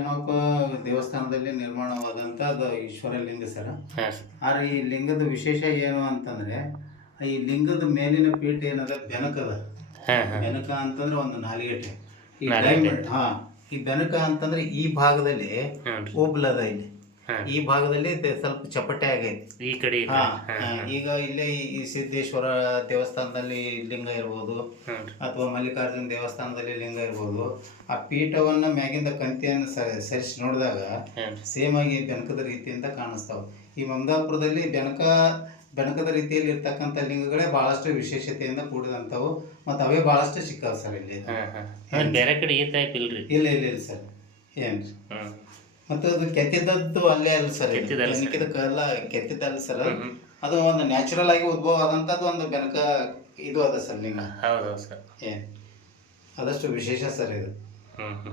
ಏನಪ್ಪ ದೇವಸ್ಥಾನದಲ್ಲಿ ನಿರ್ಮಾಣವಾದಂತ ಅದು ಈಶ್ವರ ಲಿಂಗ ಸರ. ಆದ್ರೆ ಈ ಲಿಂಗದ ವಿಶೇಷ ಏನು ಅಂತಂದ್ರೆ ಈ ಲಿಂಗದ ಮೇಲಿನ ಪೀಠ ಏನದ? ಬೆನಕದ ಬೆನಕ ಅಂತಂದ್ರೆ ಒಂದು ನಾಲಿಗೆಟೆ ಈ. ಡೈಮಂಡ್ ಹಾ. ಈ ಬೆನಕ ಅಂತಂದ್ರೆ ಈ ಭಾಗದಲ್ಲಿ ಓಬ್ಲದ ಇಲ್ಲಿ. ಈ ಭಾಗದಲ್ಲಿ ಸ್ವಲ್ಪ ಚಪ್ಪಟೆ ಆಗೈತಿ. ಈ ಕಡೆ ಈ ಹಾ ಹಾ, ಈಗ ಇಲ್ಲೇ ಈ- ಸಿದ್ದೇಶ್ವರ ದೇವಸ್ಥಾನದಲ್ಲಿ ಲಿಂಗ ಇರ್ಬೋದು ಹ್ಞೂ ಅಥವಾ ಮಲ್ಲಿಕಾರ್ಜುನ ದೇವಸ್ಥಾನದಲ್ಲಿ ಲಿಂಗ ಇರ್ಬೋದು. ಆ ಪೀಠವನ್ನ ಮ್ಯಾಗಿಂದ ಕಂತಿಯನ್ನು ಸ- ಸರಿಸಿ ನೋಡಿದಾಗ ಸೇಮ್ ಆಗಿ ಬೆನಕದ ರೀತಿಯಿಂದ ಕಾಣಿಸ್ತಾವೆ. ಈ ಮಮದಾಪುರದಲ್ಲಿ ಬೆನಕ ಬೆನಕದ ರೀತಿಯಲ್ಲಿ ಇರ್ತಕ್ಕಂಥ ಲಿಂಗಗಳೇ ಬಹಳಷ್ಟು ವಿಶೇಷತೆಯಿಂದ ಕೂಡಿದಂಥವು ಮತ್ತು ಅವೇ ಬಹಳಷ್ಟು ಸಿಕ್ಕಾವ ಸರ್ ಇಲ್ಲಿ. ಹಾಂ ಹಾಂ. ಬೇರೆ ಕಡೆ ಈ ಟೈಪ್ ಇಲ್ರಿ? ಇಲ್ಲ ಇಲ್ಲ ಇಲ್ಲ ಸರ್. ಏನು ಹ್ಞೂ ಮತ್ತು ಅದು ಕೆತ್ತಿದ್ದದ್ದು ಅಲ್ಲೇ ಅಲ್ಲ ಸರ್. ಕೆತ್ತಿದ್ದಲ್ಲ ಸರ್. ಬೆನಕಿದ ಕೆತ್ತಿದ್ದಲ್ಲ ಸರ್ ಅದು. ಒಂದು ನ್ಯಾಚುರಲ್ ಆಗಿ ಉದ್ಭವ ಆದಂಥದ್ದು ಒಂದು ಬೆನಕ ಇದು ಅದ ಸರ್ ನಿಮ್ಮ ಹೌದು ಸರ್. ಏನು ಆದಷ್ಟು ವಿಶೇಷ ಸರ್ ಇದು. ಹ್ಞೂ ಹ್ಞೂ